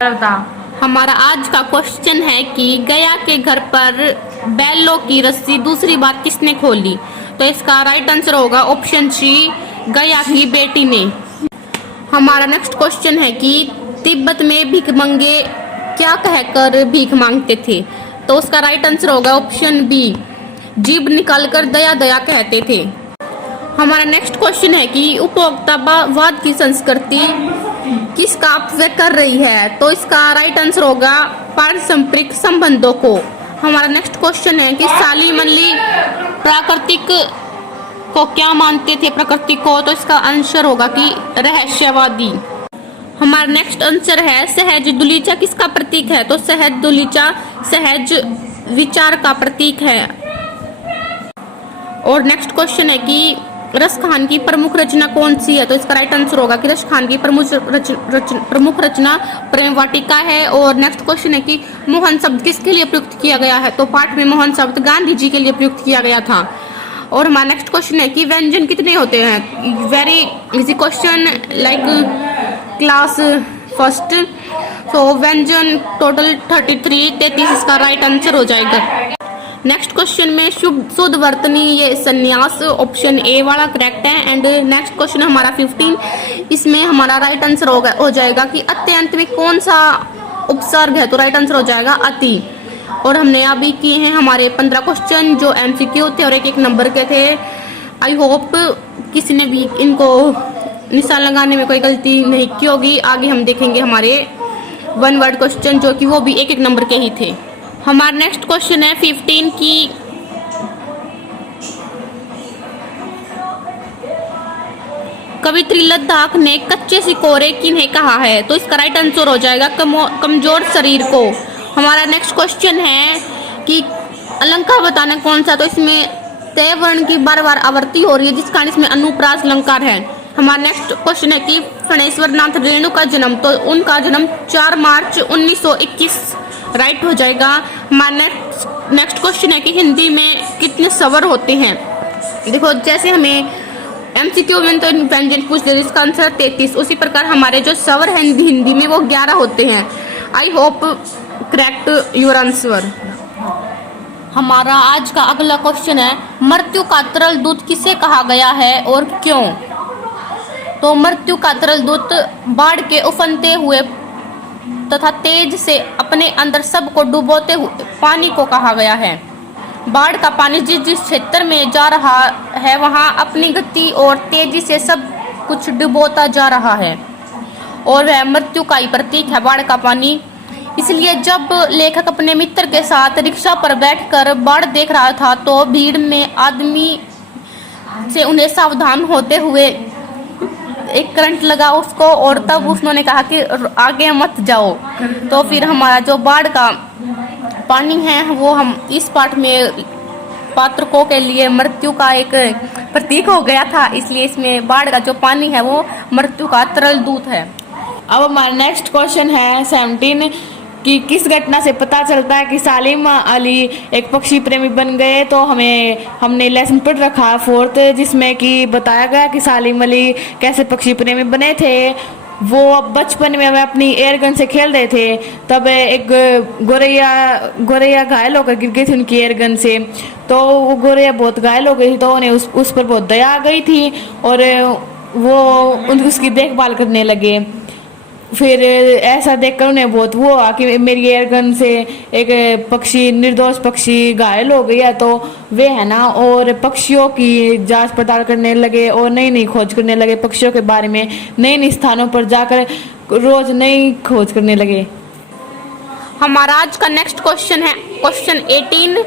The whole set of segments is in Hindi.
बता। हमारा आज का क्वेश्चन है कि गया के घर पर बैलों की रस्सी दूसरी बार किसने खोली। तो इसका राइट आंसर होगा ऑप्शन सी, गया की बेटी ने। हमारा नेक्स्ट क्वेश्चन है कि तिब्बत में भिखमंगे क्या कहकर भीख मांगते थे। तो उसका राइट आंसर होगा ऑप्शन बी, जीभ निकालकर दया दया कहते थे। हमारा नेक्स्ट क्वेश्चन है कि उपभोक्तावाद की संस्कृति किसका अपव्यय कर रही है। तो इसका राइट आंसर होगा पारस्परिक संबंधों को। हमारा नेक्स्ट क्वेश्चन है कि सालिम अली प्राकृतिक को क्या मानते थे, प्रकृति को। तो इसका आंसर होगा कि रहस्यवादी। हमारा नेक्स्ट आंसर है सहज दुलीचा किसका प्रतीक है। तो सहज दुलीचा सहज विचार का प्रतीक है। और नेक्स्ट क्वेश्चन है कि रसखान की प्रमुख रचना कौन सी है। तो इसका राइट आंसर होगा कि रसखान की प्रमुख रचना प्रेम वाटिका है। और नेक्स्ट क्वेश्चन है कि मोहन शब्द किसके लिए प्रयुक्त किया गया है। तो पाठ में मोहन शब्द गांधी जी के लिए प्रयुक्त किया गया था। और हमारा नेक्स्ट क्वेश्चन है कि व्यंजन कितने होते हैं। Very easy question like class first. तो व्यंजन टोटल 33 इसका राइट आंसर हो जाएगा। नेक्स्ट क्वेश्चन में शुद्ध वर्तनी ये संन्यास ऑप्शन ए वाला करेक्ट है। एंड नेक्स्ट क्वेश्चन हमारा 15, इसमें हमारा राइट आंसर हो जाएगा कि अत्यंत में कौन सा उपसर्ग है। तो राइट आंसर हो जाएगा अति। और हमने अभी किए हैं हमारे 15 क्वेश्चन जो एमसीक्यू थे और एक नंबर के थे। आई होप किसी ने भी इनको निशान लगाने में कोई गलती नहीं की होगी। आगे हम देखेंगे हमारे 1 वर्ड क्वेश्चन जो कि वो भी एक नंबर के ही थे। हमारा नेक्स्ट क्वेश्चन है 15 की कवित्री लद्दाख ने कच्चे सिकोरे किन्हें कहा है। तो इसका राइट आंसर हो जाएगा कमजोर शरीर को। हमारा नेक्स्ट क्वेश्चन है कि अलंकार बताना कौन सा। तो इसमें तय वर्ण की बार बार आवृत्ति हो रही है जिस कारण इसमें अनुप्रास अलंकार है। हमारा नेक्स्ट क्वेश्चन है कि फणेश्वर नाथ रेणु का जन्म। तो उनका जन्म 4 मार्च 1921 राइट हो जाएगा। हमारा नेक्स्ट क्वेश्चन है कि हिंदी में कितने स्वर होते हैं। देखो जैसे हमें एमसीक्यू में तो व्यंजन पूछ ले इसका आंसर 33, उसी प्रकार हमारे जो स्वर हैं हिंदी में वो 11 होते हैं। I hope correct your answer. हमारा आज का अगला क्वेश्चन है मृत्यु का तरल दूत किसे कहा गया है और क्यों। तो मृत्यु का तरल दूत बाढ़ के उफनते हुए तथा तेज से अपने अंदर सबको डुबोते हुए पानी को कहा गया है। बाढ़ का पानी जिस जिस क्षेत्र में जा रहा है वहां अपनी गति और तेजी से सब कुछ डुबोता जा रहा है और वह मृत्यु का ही प्रतीक है बाढ़ का पानी। इसलिए जब लेखक अपने मित्र के साथ रिक्शा पर बैठकर बाढ़ देख रहा था तो भीड़ में आदमी से उन्हें सावधान होते हुए एक करंट लगा उसको और तब उसने कहा कि आगे मत जाओ। तो फिर हमारा जो बाढ़ का पानी है वो हम इस पाठ में पात्रकों के लिए मृत्यु का एक प्रतीक हो गया था, इसलिए इसमें बाढ़ का जो पानी है वो मृत्यु का तरल दूत है। अब हमारा नेक्स्ट क्वेश्चन है 17 कि किस घटना से पता चलता है कि सालिम अली एक पक्षी प्रेमी बन गए। तो हमने लेसन पढ़ रखा 4th जिसमें कि बताया गया कि सालिम अली कैसे पक्षी प्रेमी बने थे। वो अब बचपन में वे अपनी एयरगन से खेल रहे थे तब एक गोरैया घायल होकर गिर गई थी उनकी एयरगन से। तो वो गोरैया बहुत घायल हो गई थी तो उन्हें उस पर बहुत दया आ गई थी और वो उसकी देखभाल करने लगे। फिर ऐसा देखकर उन्हें बहुत वो हुआ कि मेरी एयरगन से एक पक्षी निर्दोष पक्षी घायल हो गया। तो वे है ना और पक्षियों की जांच पड़ताल करने लगे और नई खोज करने लगे पक्षियों के बारे में। नए स्थानों पर जाकर रोज नई खोज करने लगे। हमारा आज का नेक्स्ट क्वेश्चन है क्वेश्चन 18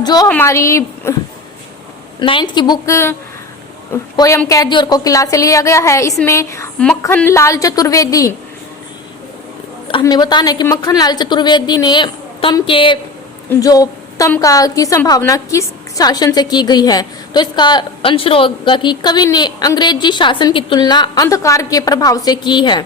जो हमारी 9th की बुक पोयम कैदी और कोकिला से लिया गया है। इसमें मक्खन लाल चतुर्वेदी हमें बताना है कि मक्खन लाल चतुर्वेदी ने तम की संभावना किस शासन से की गई है। तो इसका आंसर होगा कि कवि ने अंग्रेजी शासन की तुलना अंधकार के प्रभाव से की है।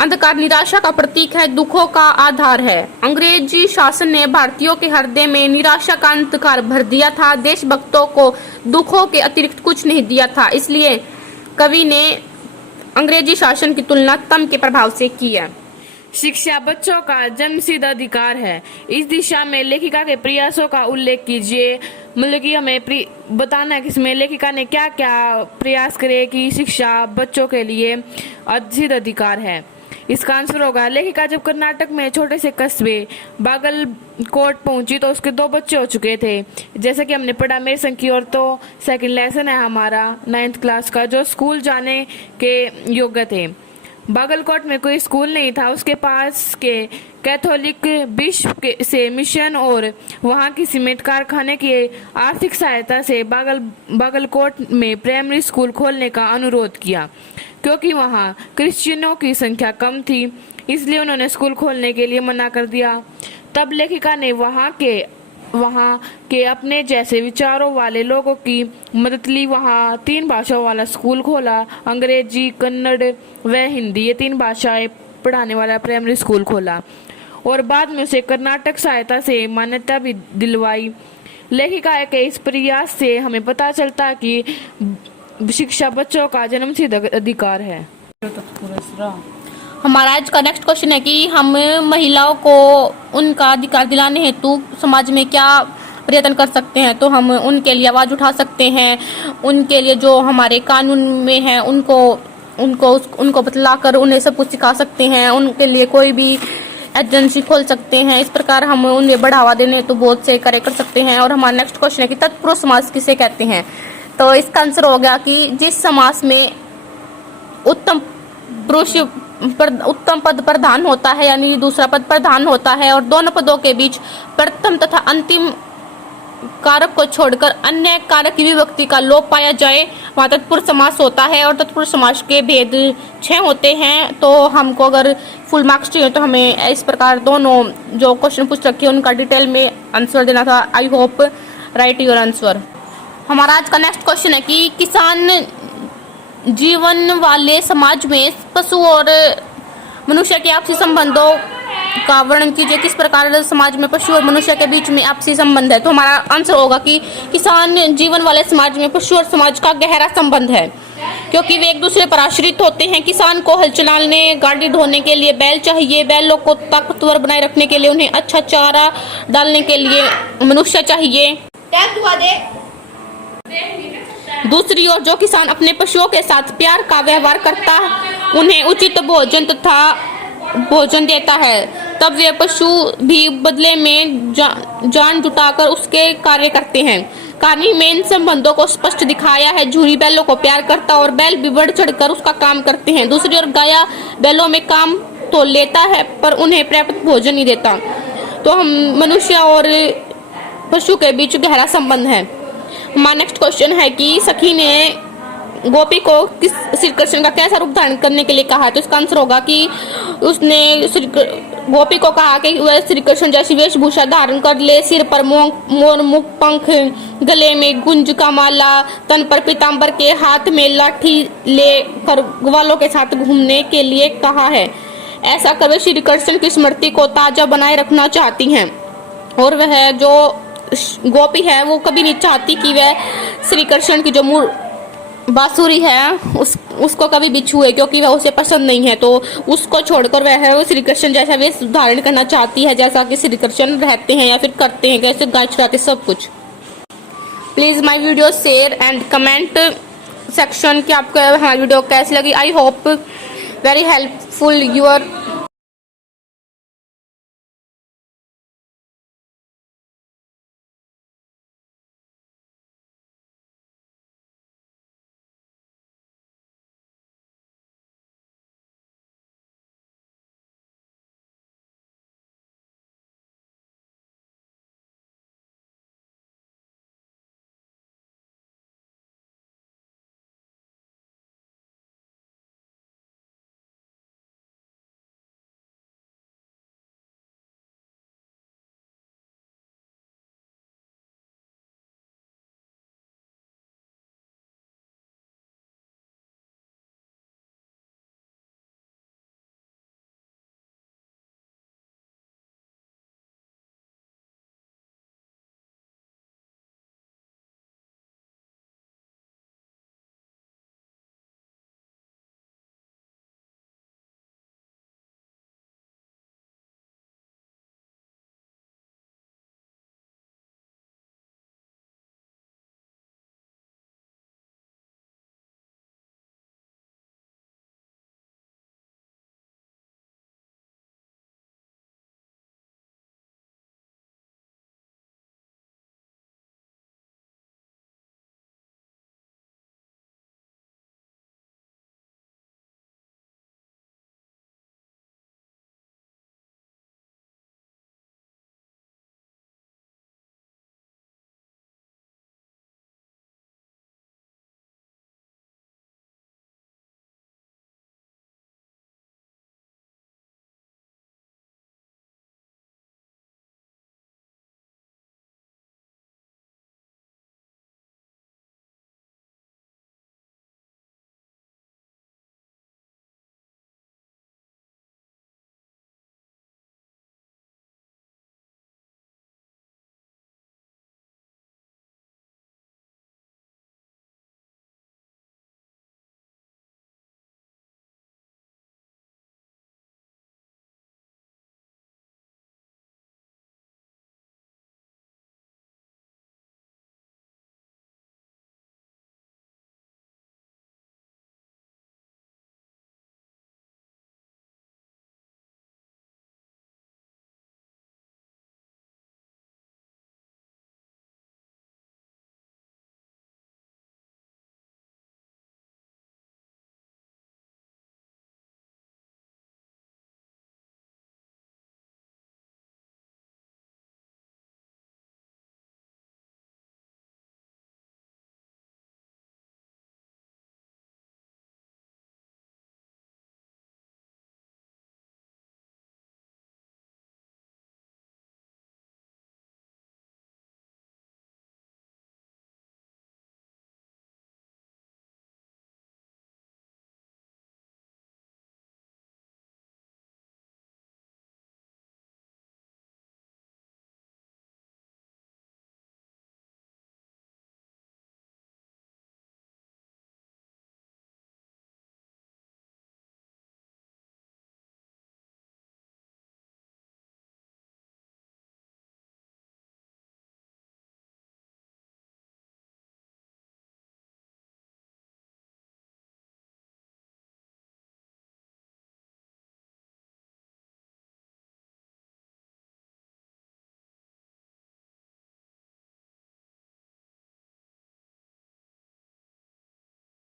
अंधकार निराशा का प्रतीक है, दुखों का आधार है। अंग्रेजी शासन ने भारतीयों के हृदय में निराशा का अंधकार भर दिया था। देशभक्तों को दुखों के अतिरिक्त कुछ नहीं दिया था। इसलिए कवि ने अंग्रेजी शासन की तुलना तम के प्रभाव से की है। शिक्षा बच्चों का जन्मसिद्ध अधिकार है। इस दिशा में लेखिका के प्रयासों का उल्लेख कीजिए। मतलब कि हमें बताना है कि इसमें लेखिका ने क्या क्या प्रयास करे कि शिक्षा बच्चों के लिए सिद्ध अधिकार है। इसका आंसर होगा, लेखिका जब कर्नाटक में छोटे से कस्बे बागलकोट पहुंची तो उसके 2 बच्चे हो चुके थे। जैसे कि हमने पढ़ा, मेरे संग की और तो सेकंड लेसन है हमारा 9th क्लास का, जो स्कूल जाने के योग्य थे। बागलकोट में कोई स्कूल नहीं था। उसके पास के कैथोलिक बिशप से मिशन और वहां की सीमेंट कारखाने की आर्थिक सहायता से बागलकोट में प्राइमरी स्कूल खोलने का अनुरोध किया। क्योंकि वहां क्रिश्चियनों की संख्या कम थी, इसलिए उन्होंने स्कूल खोलने के लिए मना कर दिया। तब लेखिका ने वहां के अपने जैसे विचारों वाले लोगों की मदद ली। वहां 3 भाषाओं वाला स्कूल खोला, अंग्रेजी, कन्नड़ व हिंदी, ये 3 भाषाएं पढ़ाने वाला प्राइमरी स्कूल खोला और बाद में उसे कर्नाटक सहायता से मान्यता भी दिलवाई। लेखिका के इस प्रयास से हमें पता चलता है कि शिक्षा बच्चों का जन्मसिद्ध अधिकार है। हमारा आज का नेक्स्ट क्वेश्चन है कि हम महिलाओं को उनका अधिकार दिलाने हेतु समाज में क्या प्रयत्न कर सकते हैं। तो हम उनके लिए आवाज उठा सकते हैं, उनके लिए जो हमारे कानून में है उनको बतलाकर उन्हें सब कुछ सिखा सकते हैं, उनके लिए कोई भी एजेंसी खोल सकते हैं। इस प्रकार हम उन्हें बढ़ावा देने तो बहुत से कार्य कर सकते हैं। और हमारा नेक्स्ट क्वेश्चन है कि तत्पुरुष समाज किसे कहते हैं। तो इसका आंसर हो गया कि जिस समाज में उत्तम पद प्रधान होता है, यानी दूसरा पद प्रधान होता है और दोनों पदों के बीच प्रथम तथा अंतिम कारक को छोड़कर अन्य कारक की विभक्ति का लोप पाया जाए, वहाँ तत्पुरुष समास होता है। और तत्पुरुष समास के भेद 6 होते हैं। तो हमको अगर फुल मार्क्स चाहिए तो हमें इस प्रकार दोनों जो क्वेश्चन पूछ रखे उनका डिटेल में आंसर देना था। I hope right your answer. हमारा आज का नेक्स्ट क्वेश्चन है कि किसान जीवन वाले समाज में पशु और मनुष्य के आपसी संबंधों का वर्णन कीजिए। किस प्रकार समाज में पशु और मनुष्य के बीच में आपसी संबंध है। तो हमारा आंसर होगा कि किसान जीवन वाले समाज में पशु और समाज का गहरा संबंध है, क्योंकि वे एक दूसरे पर आश्रित होते हैं। किसान को हल चलाने, गाड़ी ढोने के लिए बैल चाहिए, बैलों को ताकतवर बनाए रखने के लिए उन्हें अच्छा चारा डालने के लिए मनुष्य चाहिए। दूसरी ओर जो किसान अपने पशुओं के साथ प्यार का व्यवहार करता, उन्हें उचित भोजन देता है, तब वे पशु भी बदले में जान जुटाकर उसके कार्य करते हैं। कहानी में इन संबंधों को स्पष्ट दिखाया है। झूरी बैलों को प्यार करता और बैल भी बढ़ चढ़कर उसका काम करते हैं। दूसरी ओर गाया बैलों में काम तो लेता है पर उन्हें पर्याप्त भोजन नहीं देता। तो हम मनुष्य और पशु के बीच गहरा संबंध है। हमारा नेक्स्ट क्वेश्चन है कि सखी ने गोपी को किस श्री कृष्ण का कैसा रूप धारण करने के लिए कहा। तो इसका आंसर होगा कि उसने गोपी को कहा कि वह श्री कृष्ण जैसी वेशभूषा धारण कर ले, सिर पर मोर मुख पंख, गले में गुंज का माला, तन पर पीताम्बर के, हाथ में लाठी लेकर ग्वालों के साथ घूमने के लिए कहा है। ऐसा कर वे श्री कृष्ण की स्मृति को ताजा बनाए रखना चाहती हैं और वह जो गोपी है वो कभी नहीं चाहती कि वह श्री कृष्ण की जो बांसुरी है उसको कभी भी छुए, क्योंकि वह उसे पसंद नहीं है। तो उसको छोड़कर वह श्री कृष्ण जैसा वेश धारण करना चाहती है, जैसा कि श्री कृष्ण रहते हैं या फिर करते हैं, कैसे गाय चुराते सब कुछ। Please my video share and comment section कि आपको हमारी वीडियो कैसी लगी। I hope very helpful your